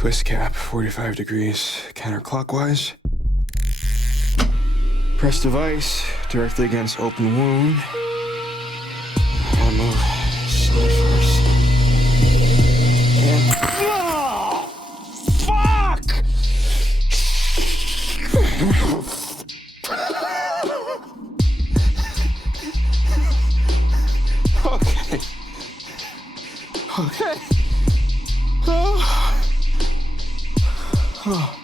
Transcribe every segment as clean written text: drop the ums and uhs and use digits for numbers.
Twist cap, 45 degrees counterclockwise. Press device directly against open wound. Gotta move side first. And... Oh! Fuck! Okay. Okay. Oh. Oh.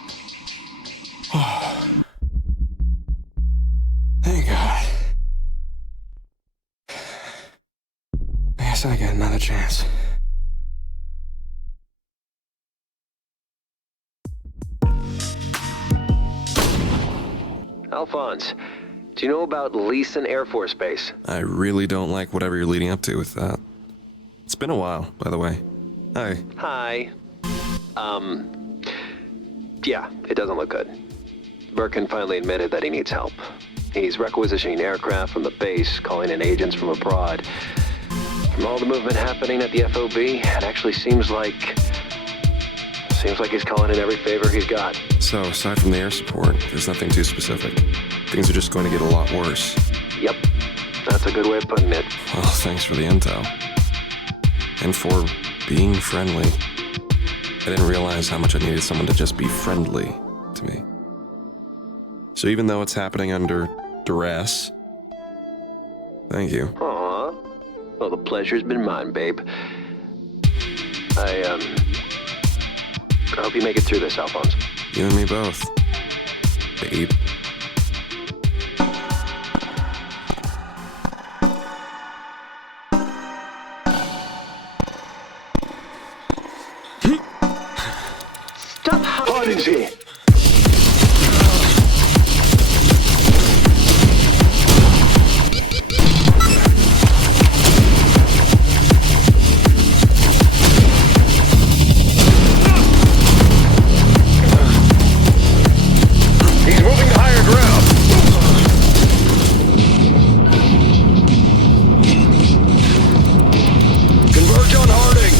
Oh. Thank God. I guess I get another chance. Alphonse, do you know about Leeson Air Force Base? I really don't like whatever you're leading up to with that. It's been a while, by the way. Hi. Hi. Yeah, it doesn't look good. Birkin finally admitted that he needs help. He's requisitioning aircraft from the base, calling in agents from abroad. From all the movement happening at the FOB, it actually seems like he's calling in every favor he's got. So, aside from the air support, there's nothing too specific. Things are just going to get a lot worse. Yep, that's a good way of putting it. Well, thanks for the intel. And for being friendly. I didn't realize how much I needed someone to just be friendly to me. So even though it's happening under duress, thank you. Aw. Well, the pleasure's been mine, babe. I hope you make it through this, Alphonse. You and me both, babe. Stop hiding here! He's moving to higher ground. Converge on Harding.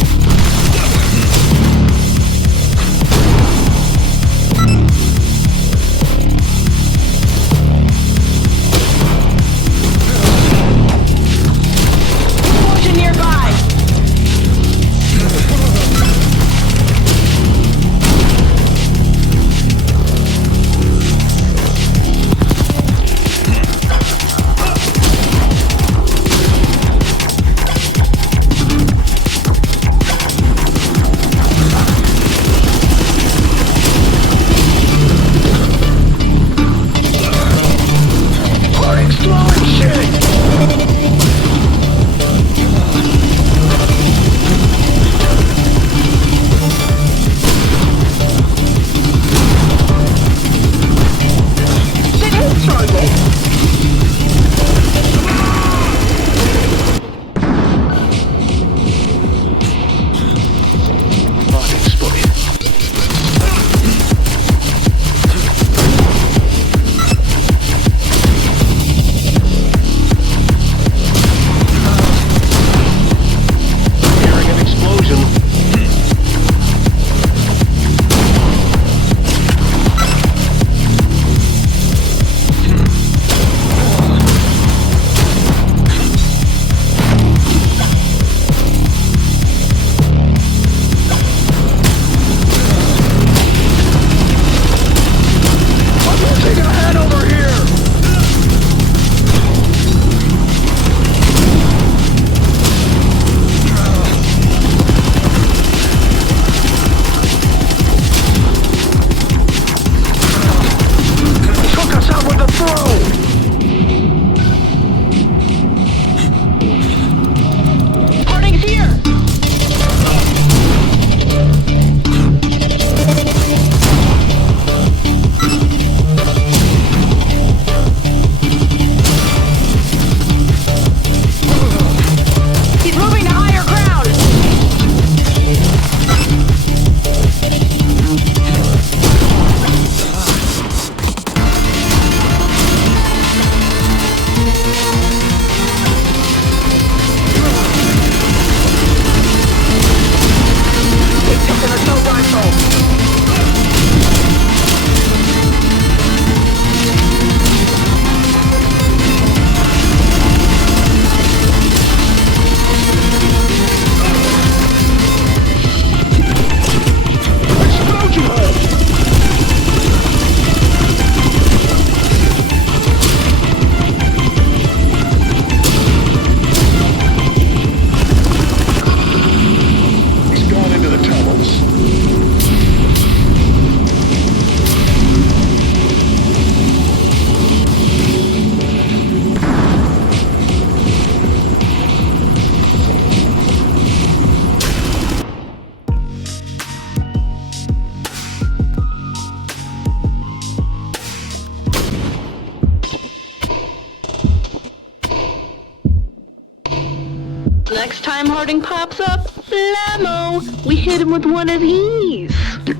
Harding pops up, blammo! We hit him with one of these.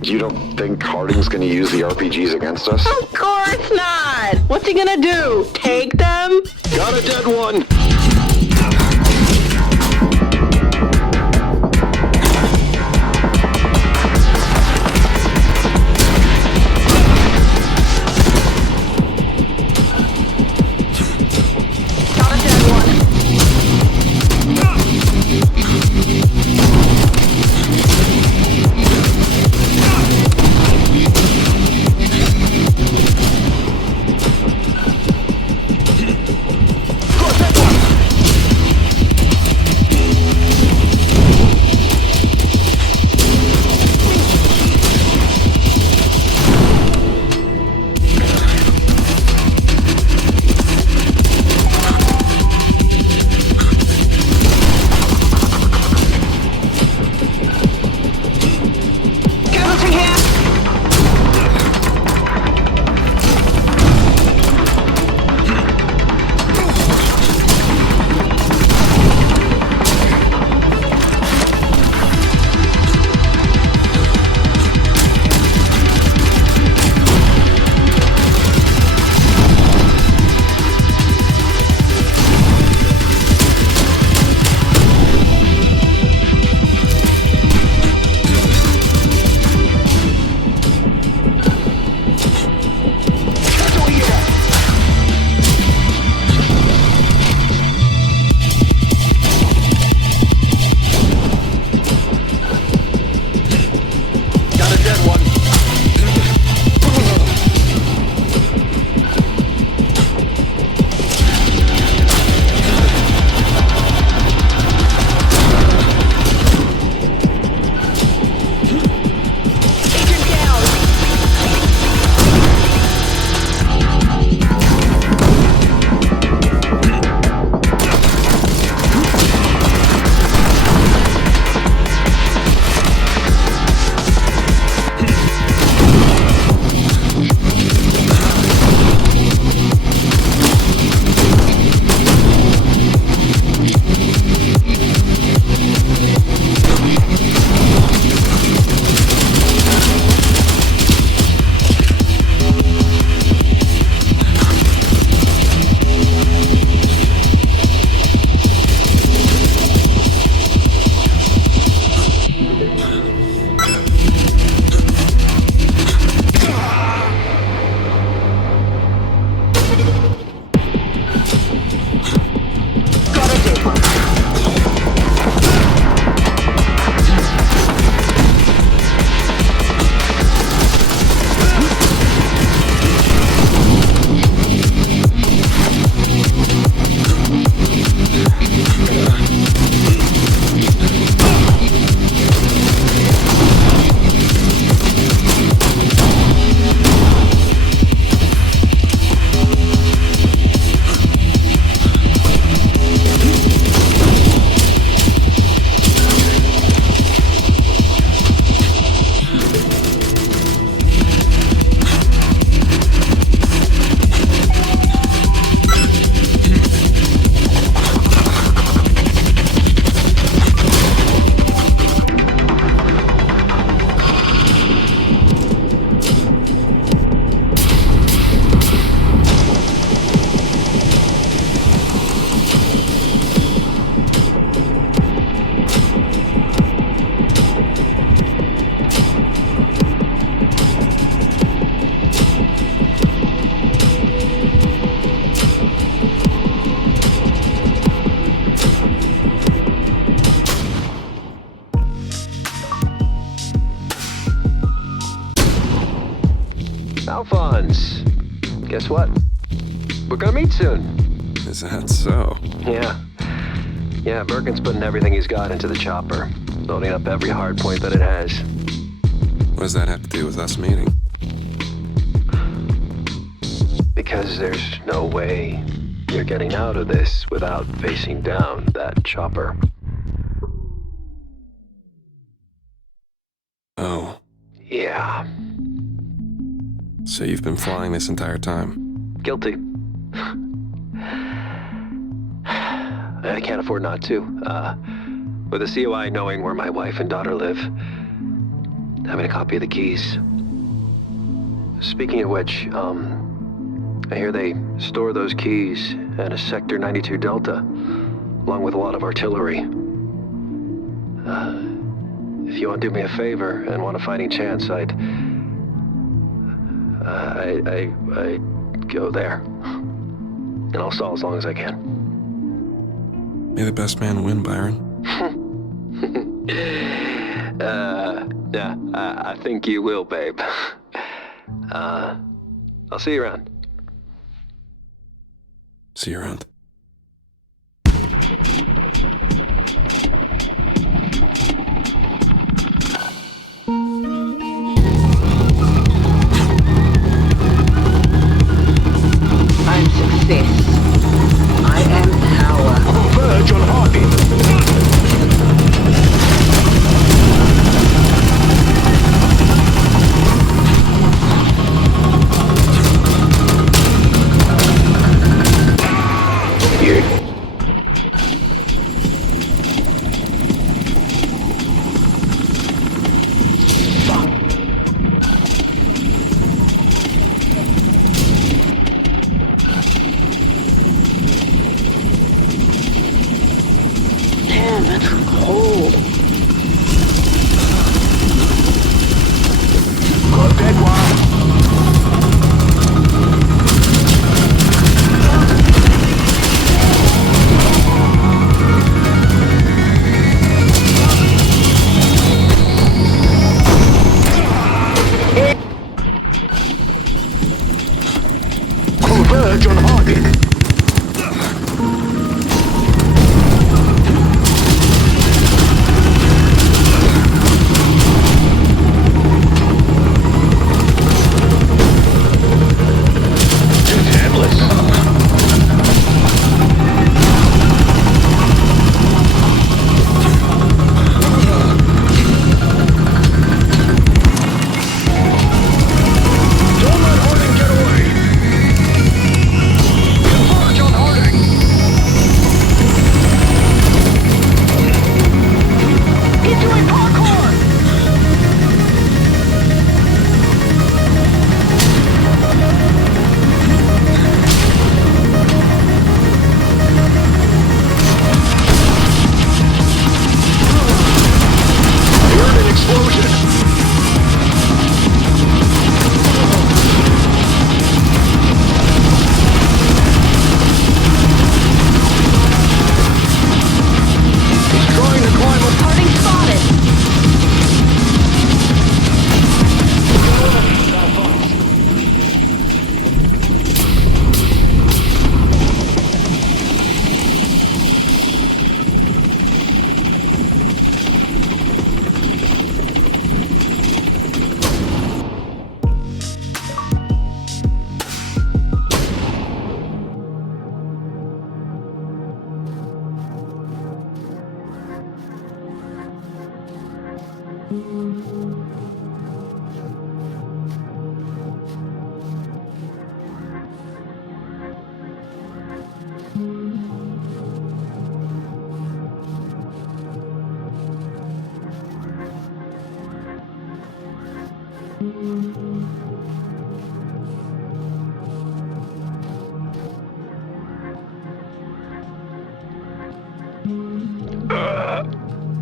You don't think Harding's gonna use the RPGs against us? Of course not! What's he gonna do? Take them? Got a dead one! Got a dead one. Alphonse, guess what? We're gonna meet soon. Is that so? Yeah. Yeah, Birkin's putting everything he's got into the chopper, loading up every hard point that it has. What does that have to do with us meeting? Because there's no way you're getting out of this without facing down that chopper. Oh. Yeah. So you've been flying this entire time? Guilty. I can't afford not to. With a COI knowing where my wife and daughter live. Having a copy of the keys. Speaking of which, I hear they store those keys at a Sector 92 Delta, along with a lot of artillery. If you want to do me a favor and want a fighting chance, I'd go there. And I'll stall as long as I can. May the best man win, Byron. Yeah, I think you will, babe. I'll see you around. See you around. I'm success. I am power. Converge on heartbeat. Damn, that's cold. Got dead one. Converge on heartbeat.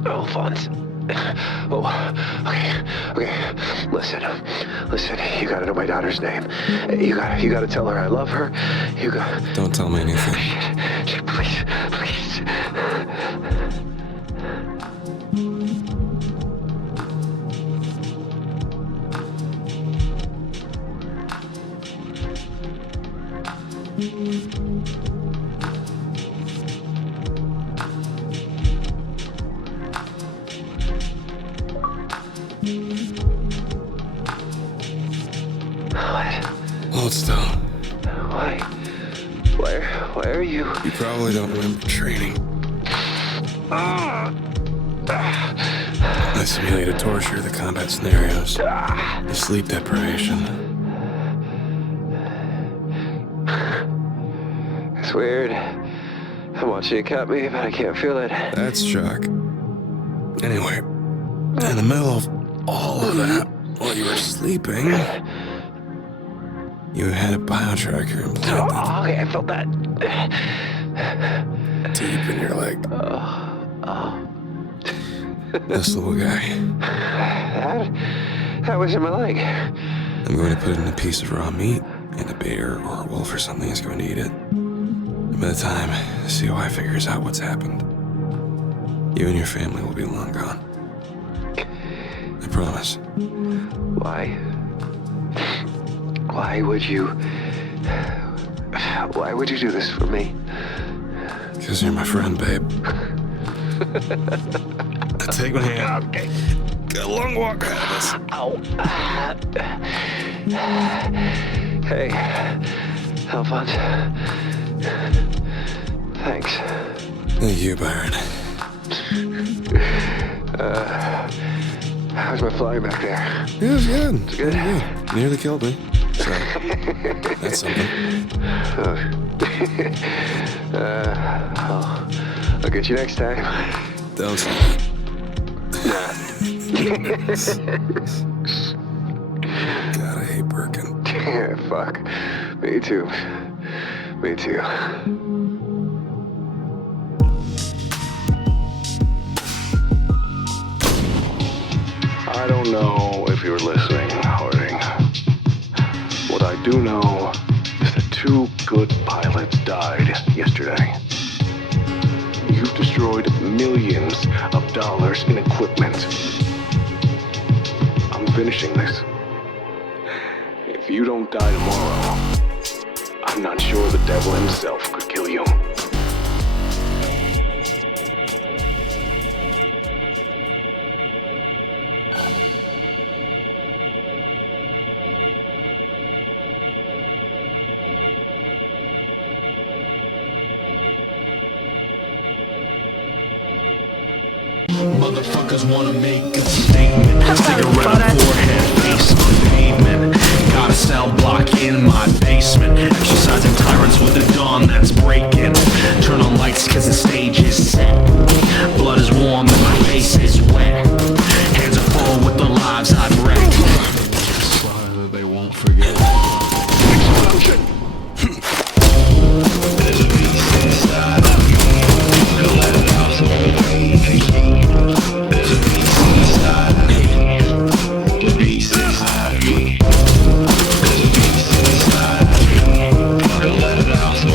Alphonse. Oh, okay. Listen. You gotta know my daughter's name. You gotta tell her I love her. Don't tell me anything. Shit, please. Hold still. Why are you? You probably don't remember training. I simulated torture, the combat scenarios, the sleep deprivation. It's weird. I'm watching you cut me, but I can't feel it. That's shock. Anyway, in the middle of all of that, while you were sleeping, you had a biotracker implanted. Oh, okay, I felt that. Deep in your leg. This little guy. That was in my leg. I'm going to put it in a piece of raw meat, and a bear or a wolf or something is going to eat it. And by the time the COI figures out what's happened, you and your family will be long gone. I promise. Why? Why would you do this for me? Because you're my friend, babe. Take my hand. Okay. Got a long walk ahead of us. Ow. Hey, Alphonse. Thanks. Thank you, Byron. How's my flying back there? It was good. It's good. Nearly killed me. So, that's something. I'll get you next time. Don't say that. God, I hate Birkin. Yeah, fuck. Me too. Me too. I don't know if you're listening, Harding. What I do know is that 2 good pilots died yesterday. You've destroyed millions of dollars in equipment. I'm finishing this. If you don't die tomorrow, I'm not sure the devil himself could kill you. Motherfuckers wanna make a statement. Cigarette on forehead, face on pavement. Got a cell block in my basement. Exercising tyrants with a dawn that's breaking. Turn on lights cause the stage is set. Blood is warm and my face is wet. Hands are full with the lives I've wrecked. Slaughter that they won't forget. Explosion! There's a beast inside of me. Don't let it out so there's a beast inside of me. The beast inside of me. There's a beast inside of me. Don't let it out so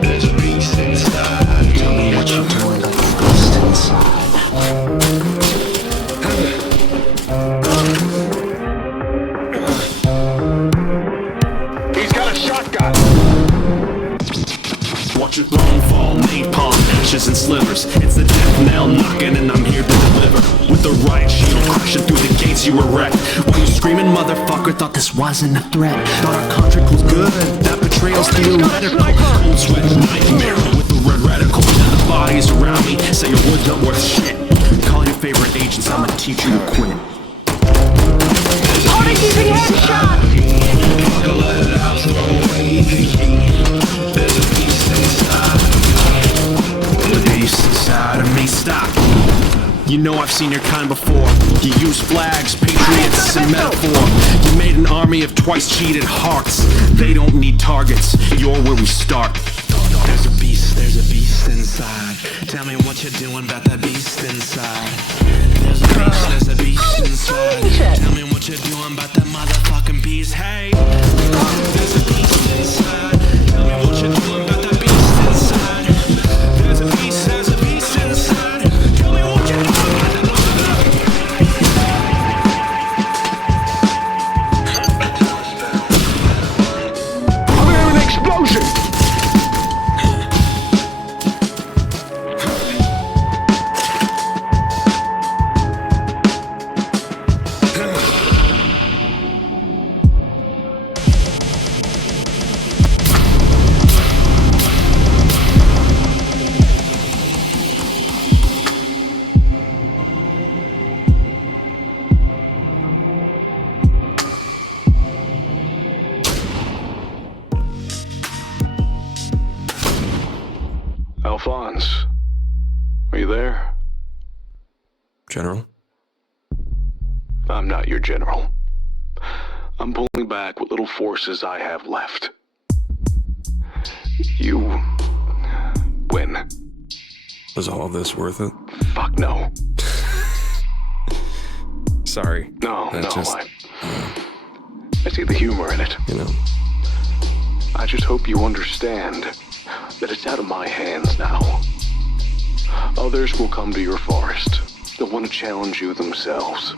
there's a beast inside of me. Tell me what you're doing like a beast inside. He's got a shotgun! Watch your throne fall, napalm, ashes and slivers. It's the death knell knocking and I'm here to deliver. With the riot shield crashing through the gates you erect. While you screaming motherfucker thought this wasn't a threat. Thought our contract was good, that betrayal's theoretical. Cold sweat nightmare with the red radical. Now the bodies around me say your wood's not worth shit. Call your favorite agents, I'ma teach you to quit. Already using headshot! Don't let it out, throw away the heat. There's a beast inside of me. The beast inside of me, stop. You know I've seen your kind before. You use flags, patriots, and metaphor. You made an army of twice cheated hearts. They don't need targets, you're where we start. There's a beast inside. Tell me what you're doing about that beast inside. There's a beast inside. Tell me what you're doing about that motherfucking beast. Hey, there's a beast inside. Tell me what you're doing about that beast inside. There's a beast inside. Tell me what you're doing about that I'm hearing an explosion! General? I'm not your general. I'm pulling back what little forces I have left. You win. Was all of this worth it? Fuck no. Sorry. No, That I see the humor in it. You know, I just hope you understand that it's out of my hands now. Others will come to your forest. They'll want to challenge you themselves.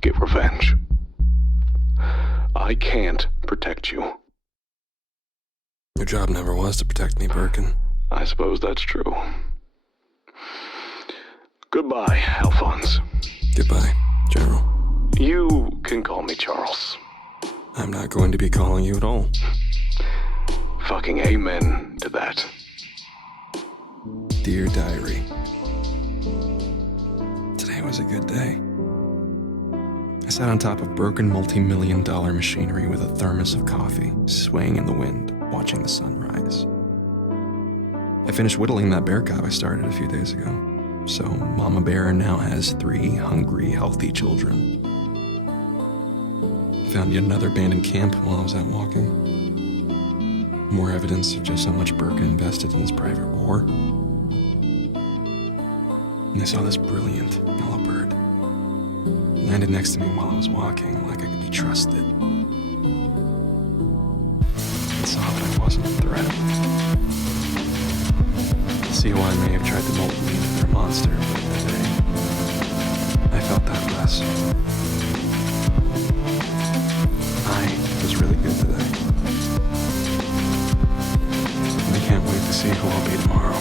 Get revenge. I can't protect you. your job never was to protect me, Birkin. I suppose that's true. Goodbye, Alphonse. Goodbye, General. You can call me Charles. I'm not going to be calling you at all. Fucking amen to that. Dear Diary, today was a good day. I sat on top of broken multi-million-dollar machinery with a thermos of coffee, swaying in the wind, watching the sunrise. I finished whittling that bear cub I started a few days ago, so Mama Bear now has 3 hungry, healthy children. I found yet another abandoned camp while I was out walking. More evidence of just how much Birkin invested in his private war. And I saw this brilliant yellow bird. It landed next to me while I was walking, like I could be trusted. I saw that I wasn't a threat. The COI may have tried to mold me into their monster, but today, I felt that less. I was really good today. And I can't wait to see who I'll be tomorrow.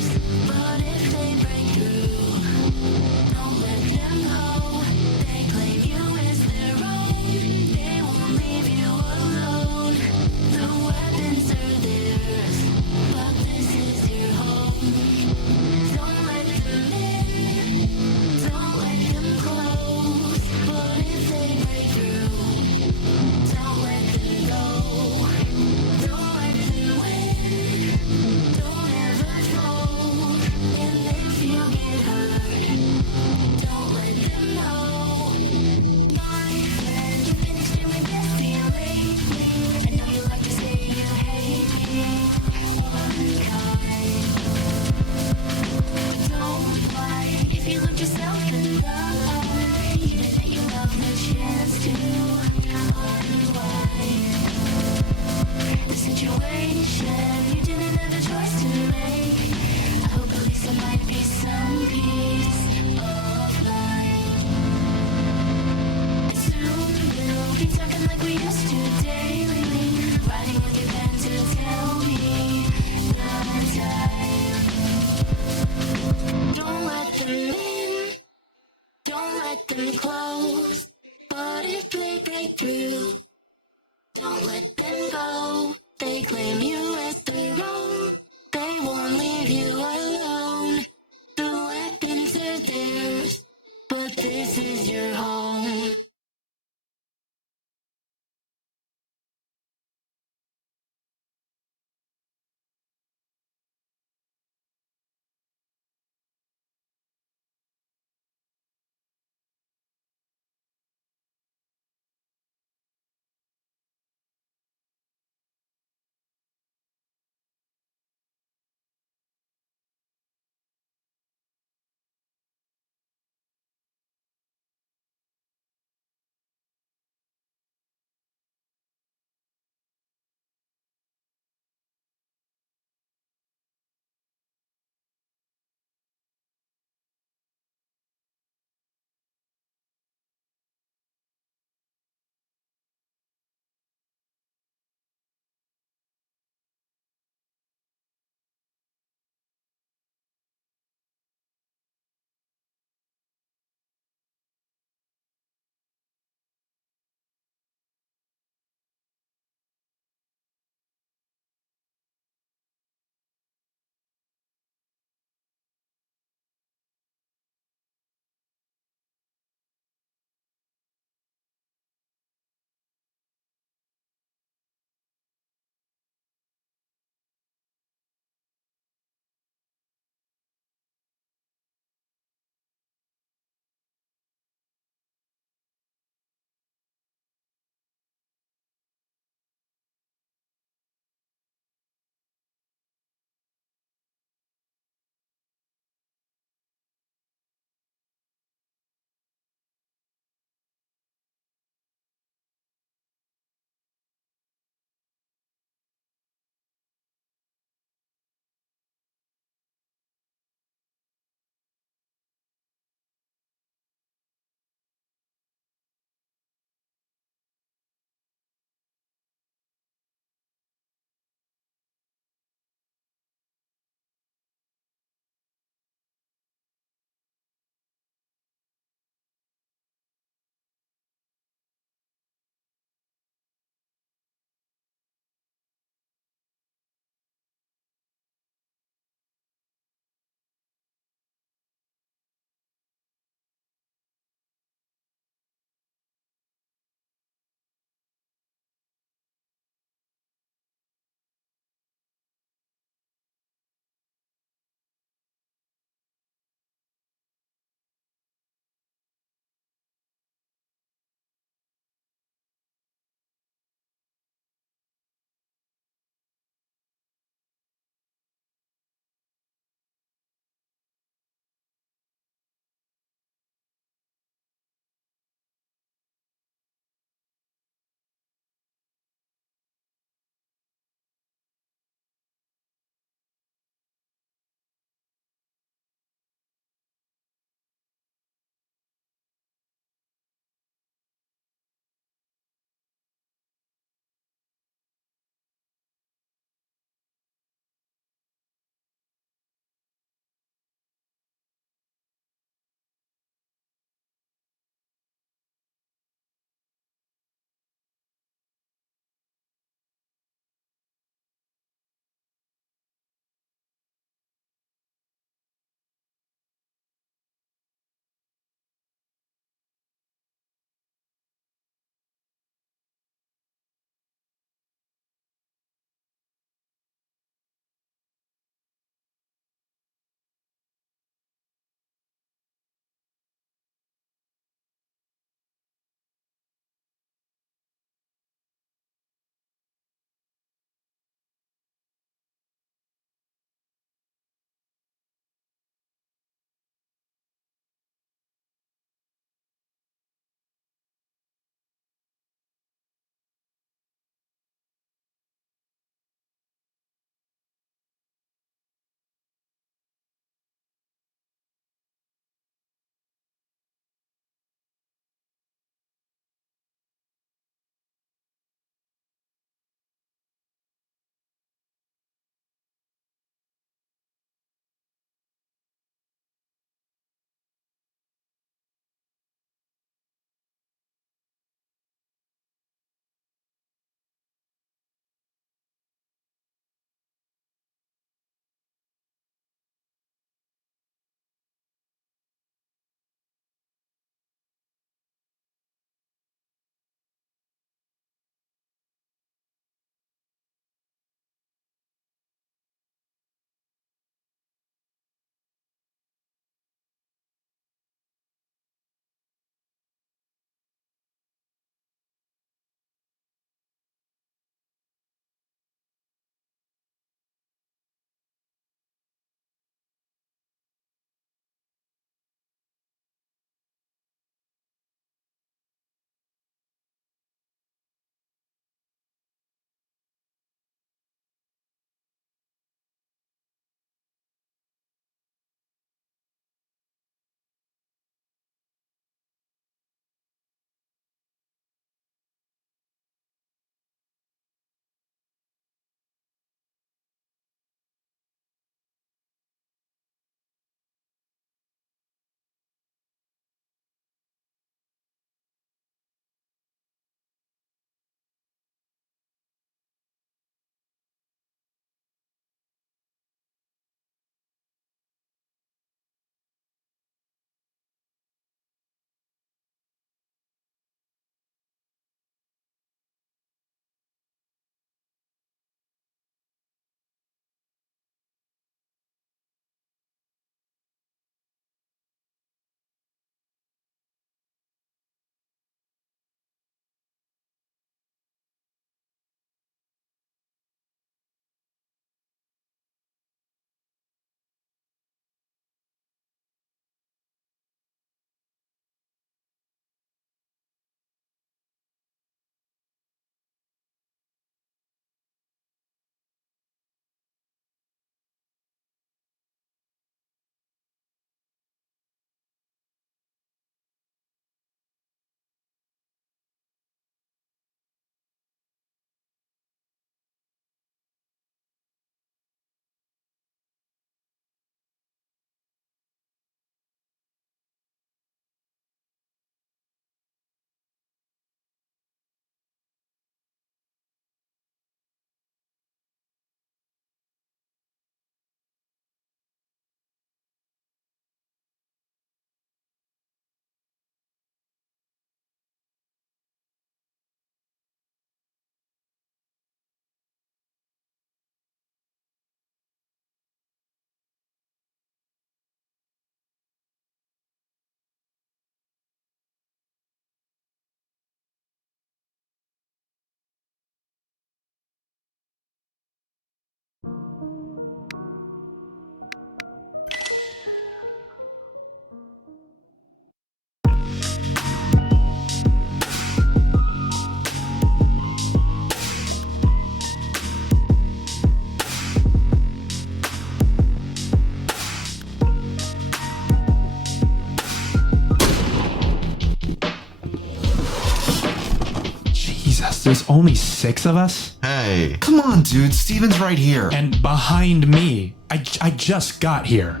Jesus, there's only 6 of us? Hey, come on, dude. Steven's right here. And behind me. I just got here.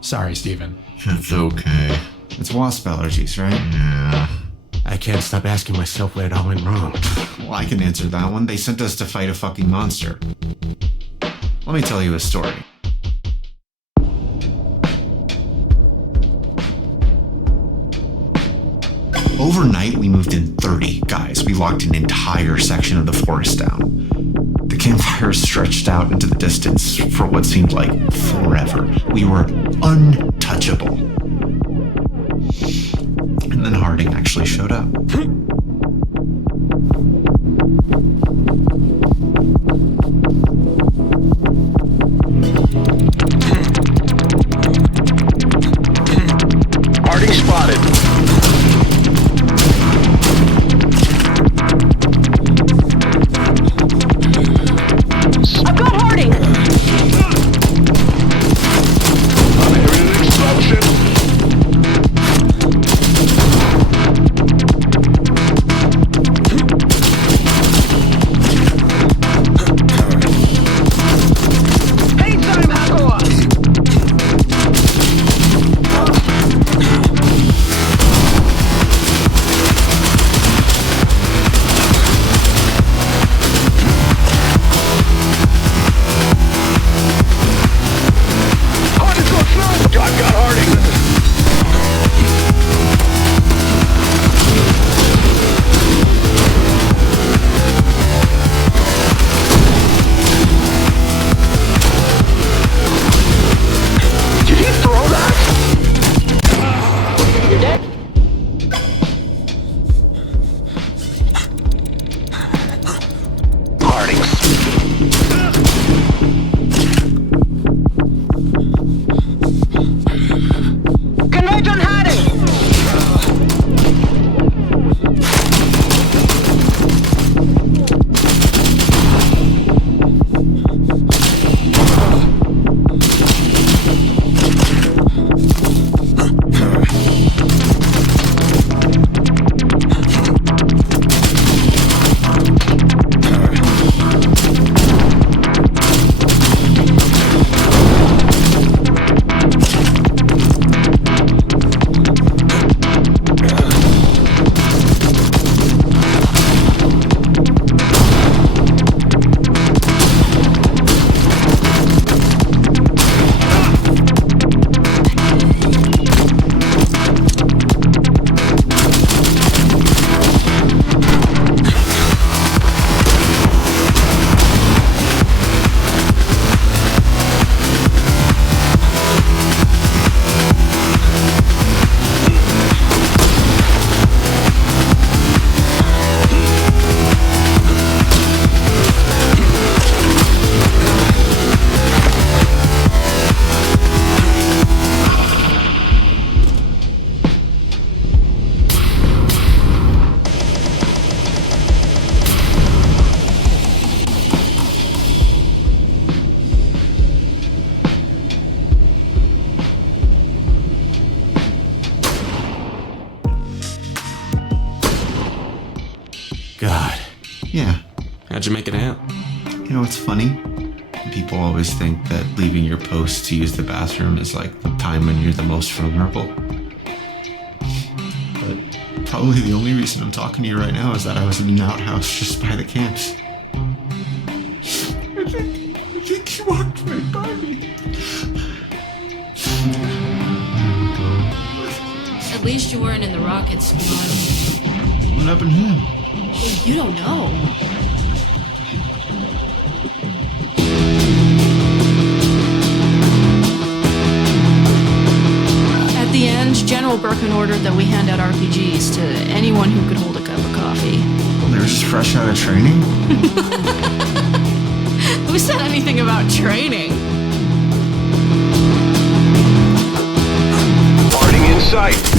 Sorry, Steven. It's okay. It's wasp allergies, right? Yeah. I can't stop asking myself where it all went wrong. Well, I can answer that one. They sent us to fight a fucking monster. Let me tell you a story. Overnight, we moved in 30 guys. We locked an entire section of the forest down. The campfire stretched out into the distance for what seemed like forever. We were untouchable. And then Harding actually showed up. Harding spotted. I've got Harding! I'm hearing an explosion. God. Yeah. How'd you make it out? You know what's funny? People always think that leaving your post to use the bathroom is like the time when you're the most vulnerable. But probably the only reason I'm talking to you right now is that I was in an outhouse just by the camps. I think he walked right by me. At least you weren't in the rocket squad. What happened to him? You don't know. At the end, General Berkman ordered that we hand out RPGs to anyone who could hold a cup of coffee. Well, they were just fresh out of training? It Who said anything about training? Harding in sight.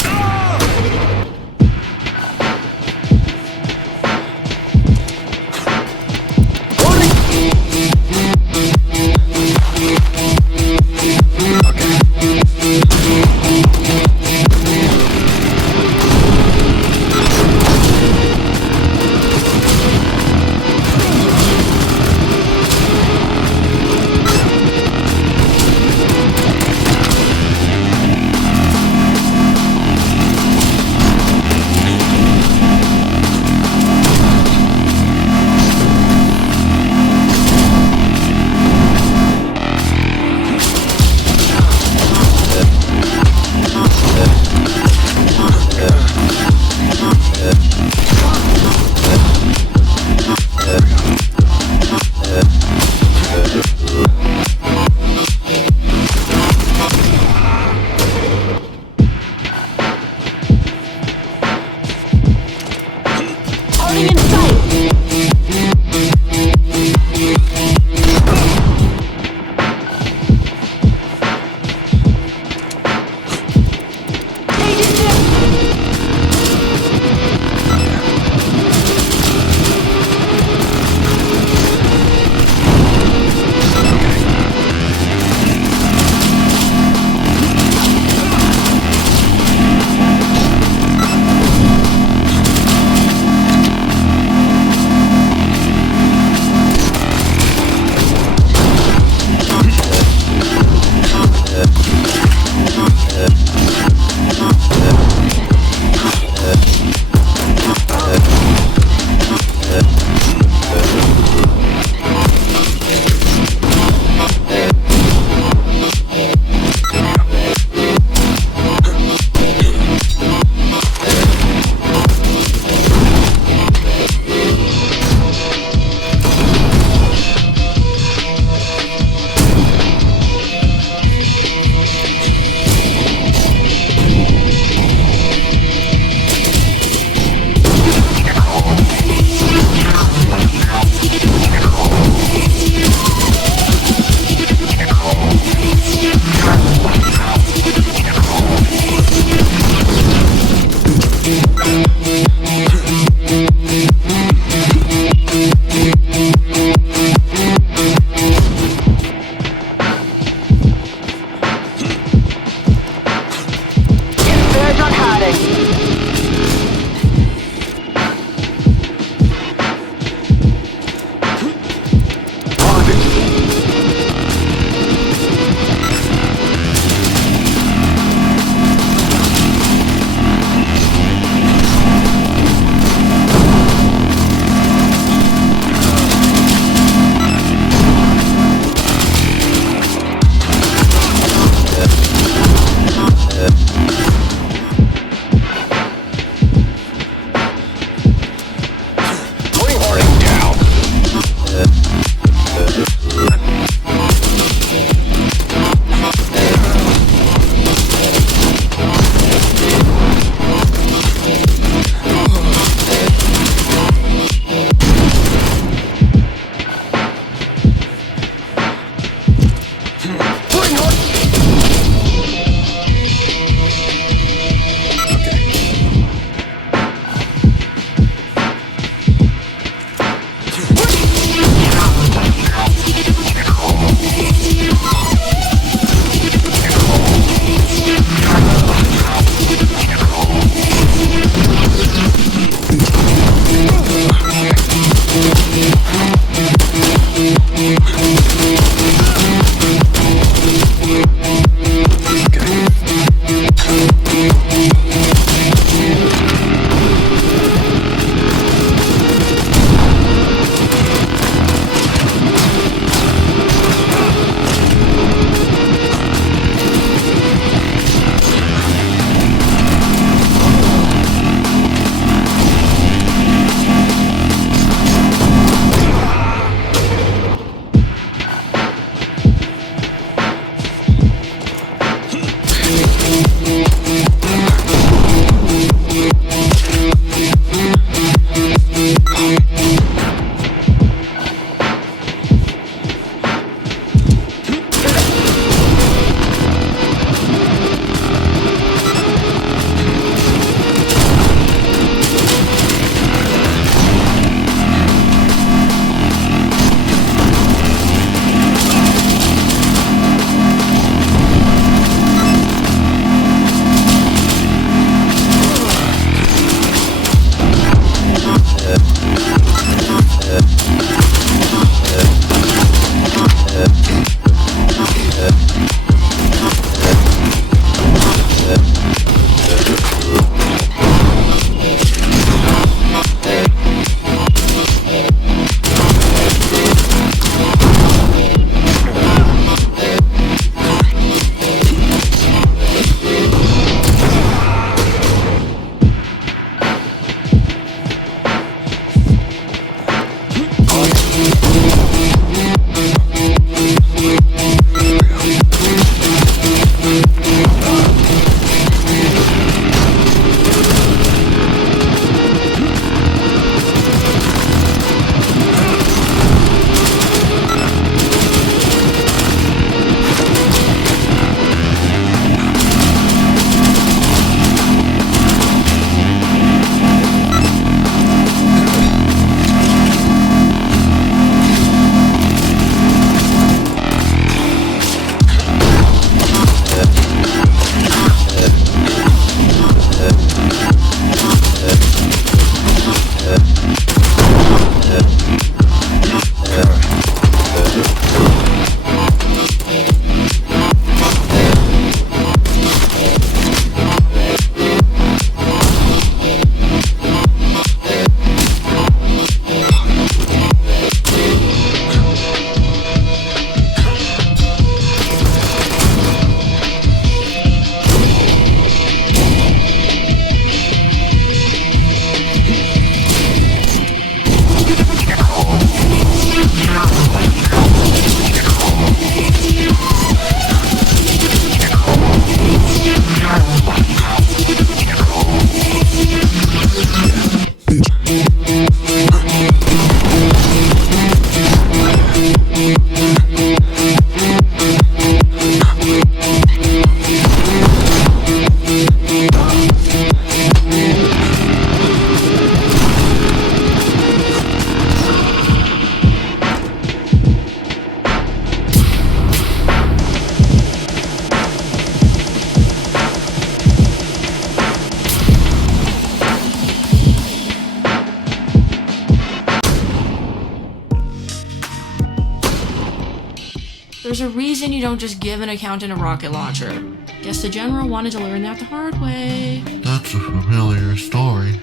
There's a reason you don't just give an accountant a rocket launcher. Guess the general wanted to learn that the hard way. That's a familiar story.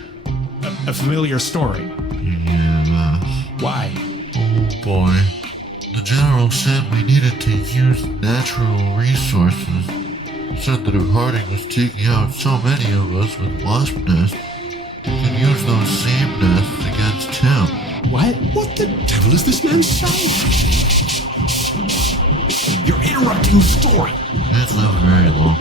A familiar story? Yeah. Why? Oh boy. The general said we needed to use natural resources. Said that if Harding was taking out so many of us with wasp nests, he could use those same nests against him. What? What the devil is this man saying? You're interrupting the story. It's not very long.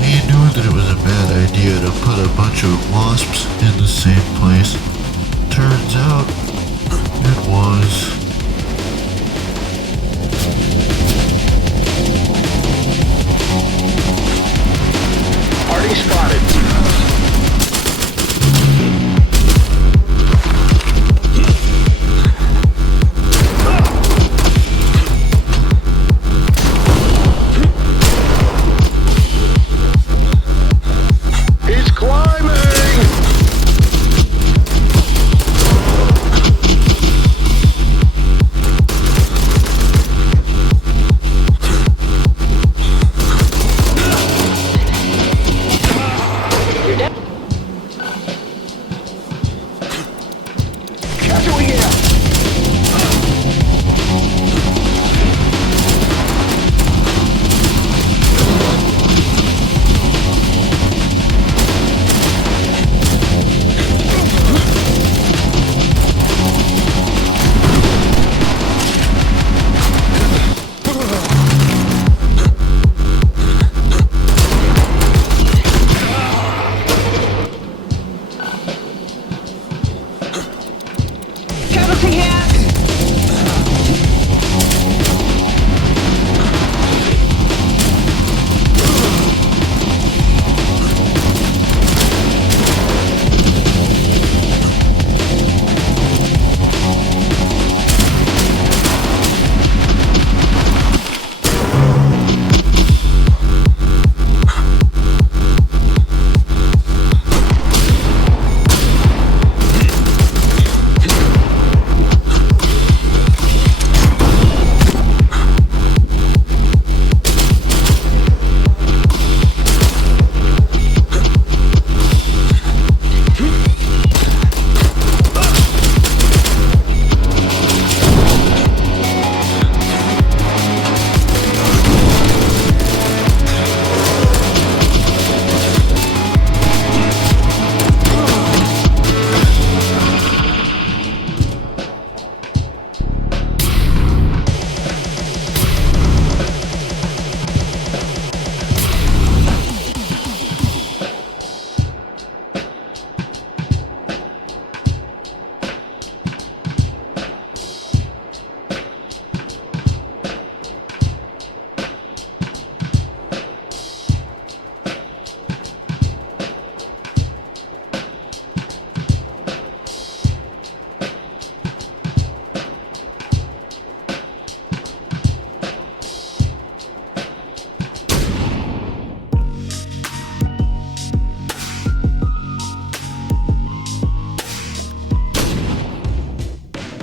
We knew that it was a bad idea to put a bunch of wasps in the same place. Turns out, it was. Party spotted. He's climbing!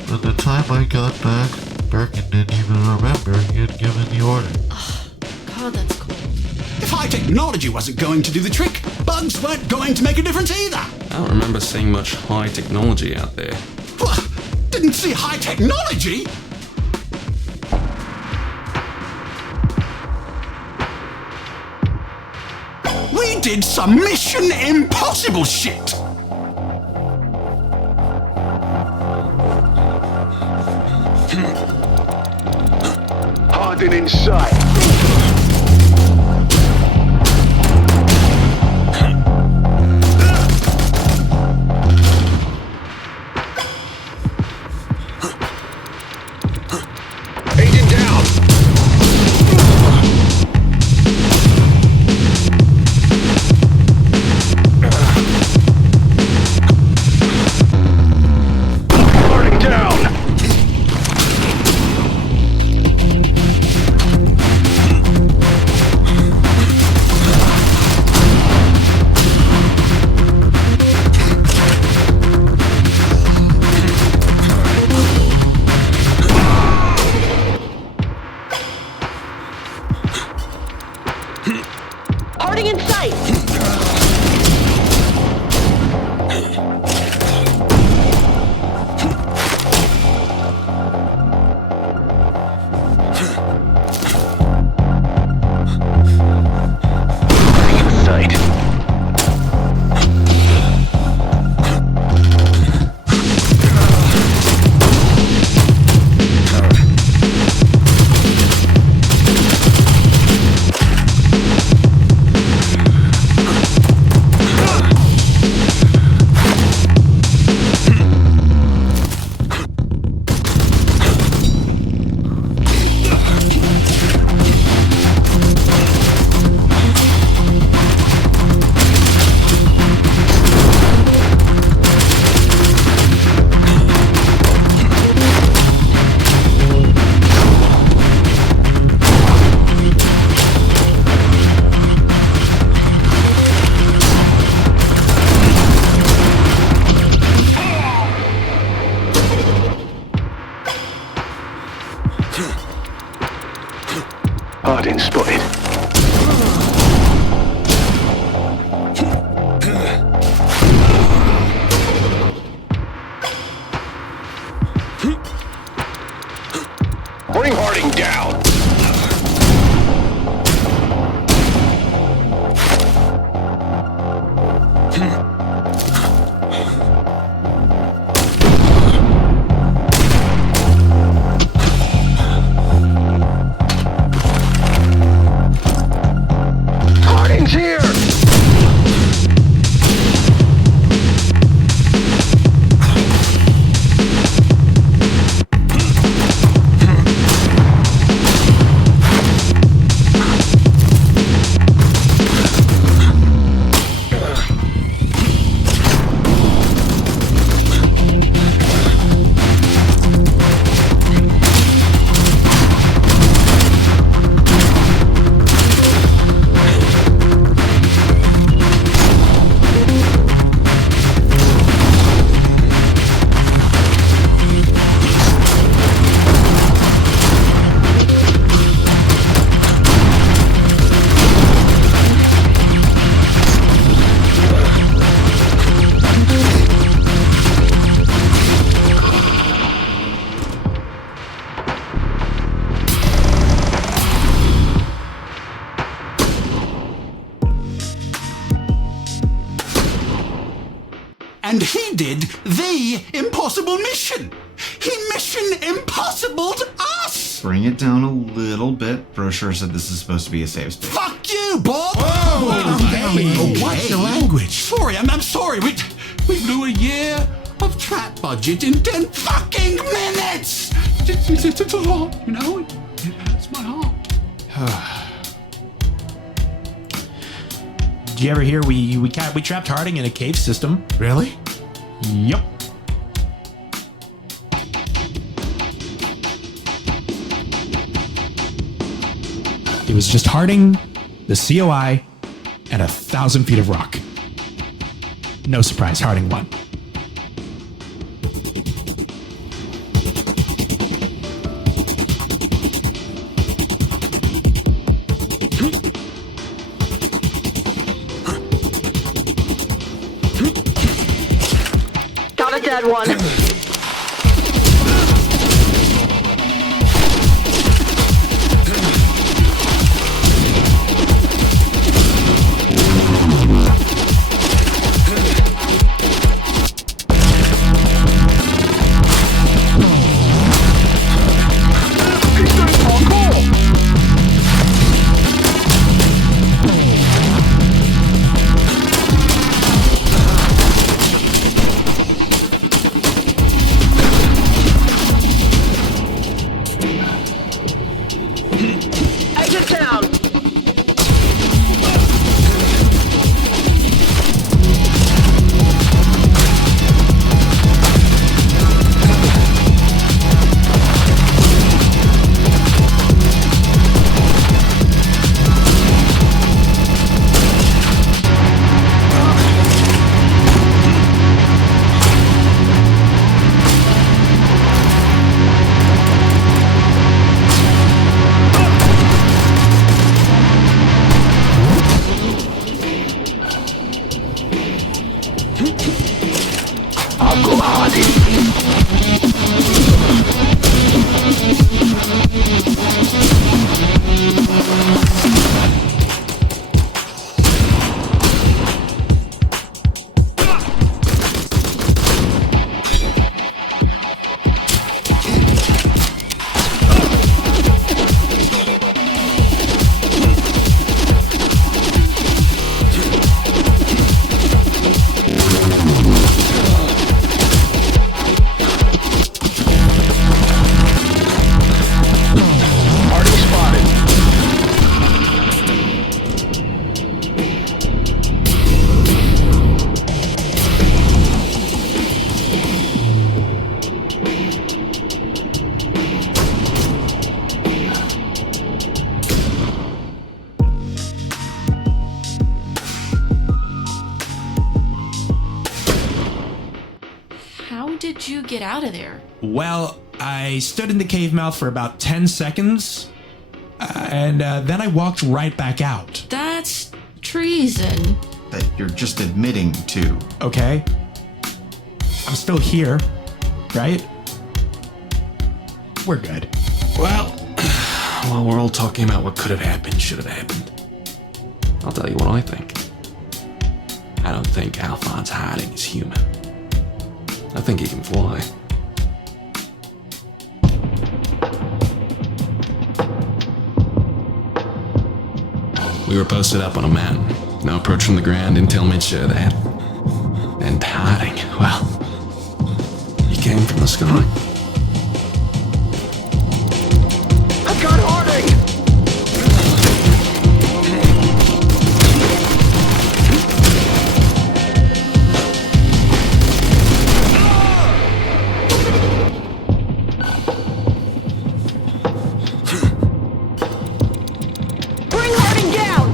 By the time I got back, Birkin didn't even remember he had given the order. God, that's cool. If high technology wasn't going to do the trick, bugs weren't going to make a difference either. I don't remember seeing much high technology out there. What? Didn't see high technology? We did some Mission Impossible shit. Harding in sight. Agent down. Harding down. Harding spotted. Bring Harding down. Harding's here! And he did the impossible mission. He mission impossibled us. Bring it down a little bit. Brochure said this is supposed to be a safe space. Fuck you, Bob. Watch your language. Sorry, I'm sorry. We blew a year of trap budget in 10 fucking minutes. It's a lot, you know. It hurts my heart. Did you ever hear we trapped Harding in a cave system? Really? Yep. It was just Harding, the COI, and 1,000 feet of rock. No surprise, Harding won. Got a dead one. did you get out of there? Well, I stood in the cave mouth for about 10 seconds, And then I walked right back out. That's treason. That you're just admitting to. Okay. I'm still here, right? We're good. Well, while we're all talking about what could have happened, should have happened, I'll tell you what I think. I don't think Alphon's hiding is human. I think he can fly. We were posted up on a mountain. No approach from the ground, intel made sure of that. And hiding, well, he came from the sky. I've got Harding! Bring Harding down!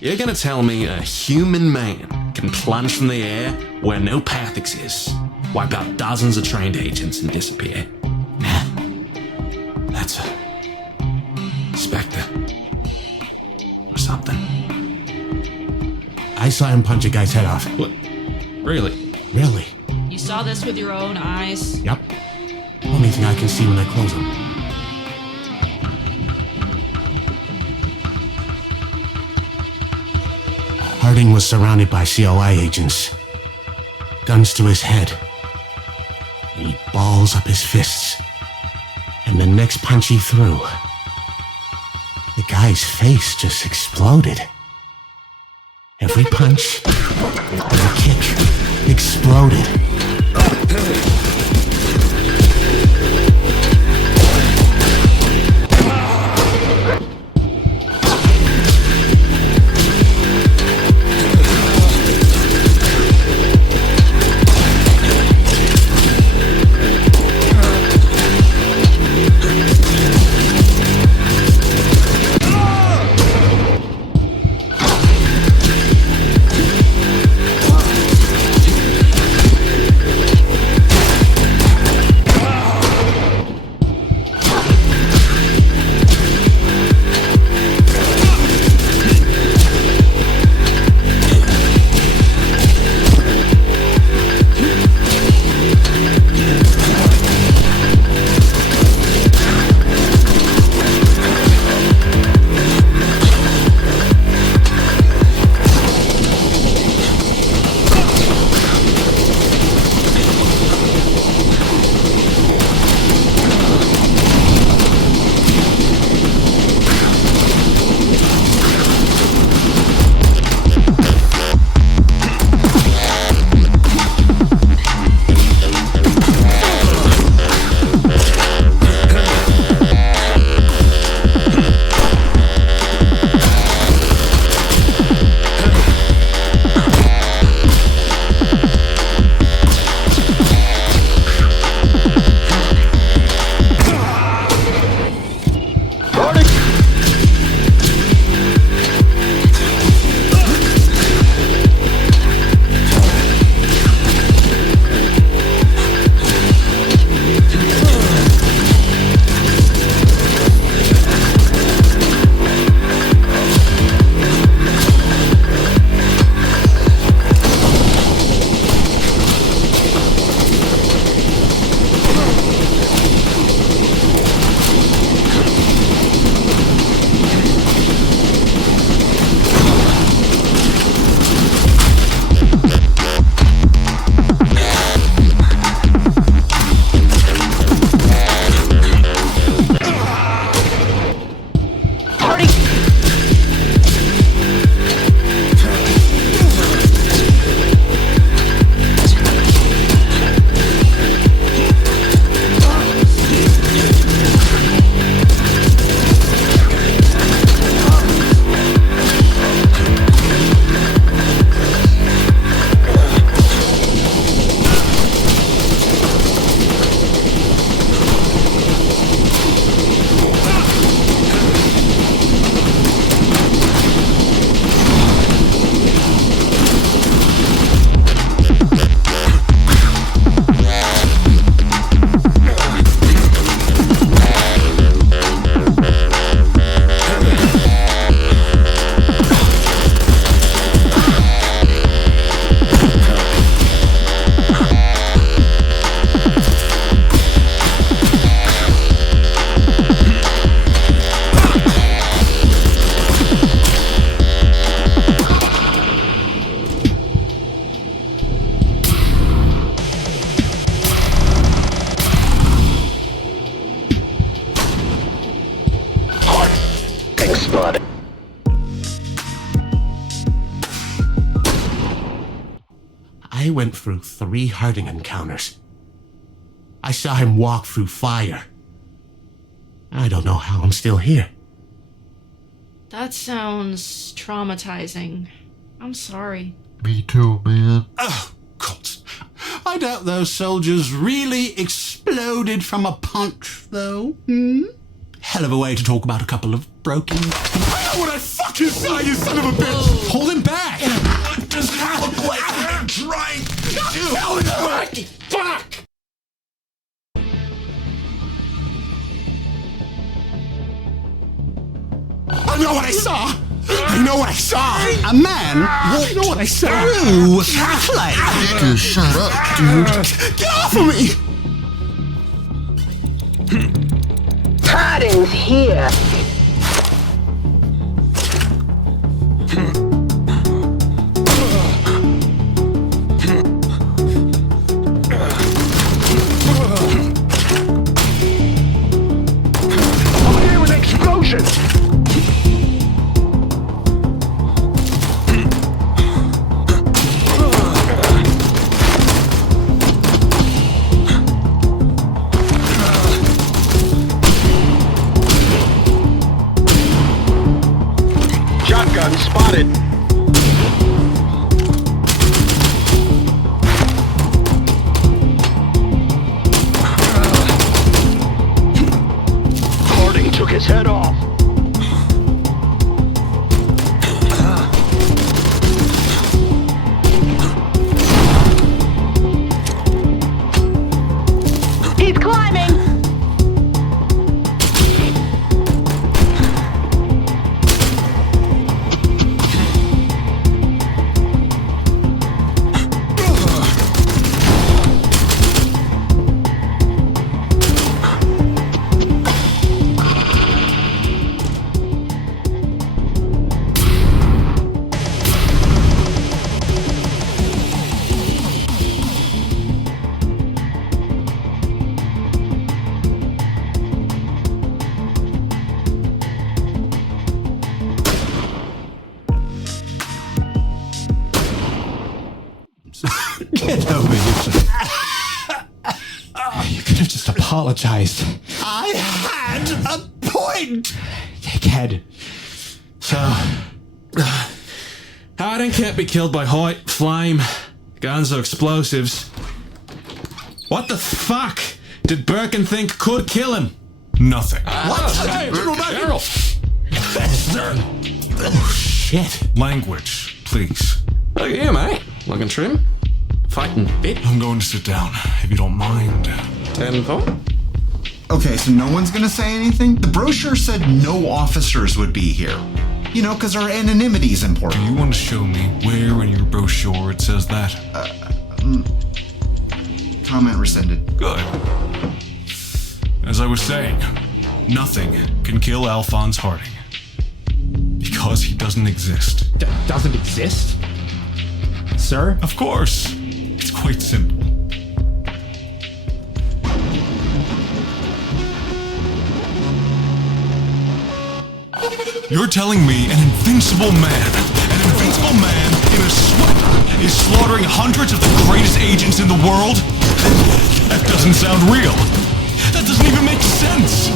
You're gonna tell me a human man can plunge from the air where no path exists, wipe out dozens of trained agents and disappear? Nah. That's a Spectre. Or something. I saw him punch a guy's head off. What? Really? Really? You saw this with your own eyes? Yep. Only thing I can see when I close them. Harding was surrounded by COI agents. Guns to his head. And he balls up his fists. And the next punch he threw, the guy's face just exploded. Every punch, every kick exploded. Spotted. I went through 3 Harding encounters. I saw him walk through fire. I don't know how I'm still here. That sounds traumatizing. I'm sorry. Me too, man. Oh, God. I doubt those soldiers really exploded from a punch, though. Hell of a way to talk about a couple of broken... I know what I fucking saw, you son of a bitch! Hold him back! What does that look like I'm trying to do? What the fuck? I know what I saw! I know what I saw! A man walked I know what I saw. Through half-life! Just shut up, dude. Get off of me! Harding's here. gun spotted. Harding took his head off. He's climbing! Get over here. You could have just apologized. I had a point! Dickhead. So, Harding can't be killed by height, flame, guns or explosives. What the fuck did Birkin think could kill him? Nothing. What? General! Oh, shit. Language, please. Look at you, mate. Looking trim. Fighting fit. I'm going to sit down, if you don't mind. 10-4. Okay, so no one's gonna say anything? The brochure said no officers would be here. You know, because our anonymity is important. Do you want to show me where in your brochure it says that? Comment rescinded. Good. As I was saying, nothing can kill Alphonse Harding. Because he doesn't exist. Doesn't exist? Sir? Of course. It's quite simple. You're telling me an invincible man in a sweater is slaughtering hundreds of the greatest agents in the world? That doesn't sound real. That doesn't even make sense.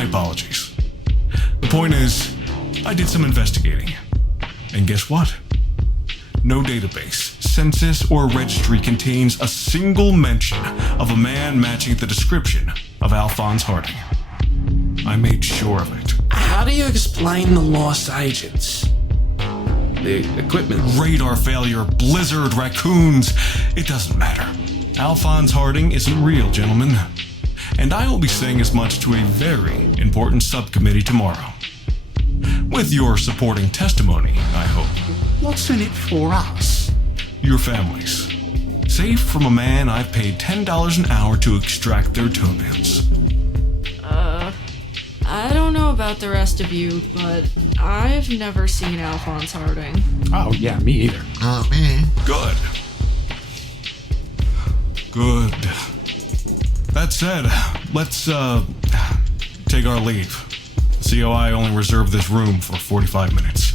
My apologies. The point is, I did some investigating. And guess what? No database, census, or registry contains a single mention of a man matching the description of Alphonse Harding. I made sure of it. How do you explain the lost agents? The equipment? Radar failure, blizzard, raccoons. It doesn't matter. Alphonse Harding isn't real, gentlemen. And I will be saying as much to a very important subcommittee tomorrow. With your supporting testimony, I hope. What's in it for us? Your families. Safe from a man I've paid $10 an hour to extract their toenails. I don't know about the rest of you, but I've never seen Alphonse Harding. Oh, yeah, me either. Not me. Good. Good. That said, let's, take our leave. COI only reserved this room for 45 minutes.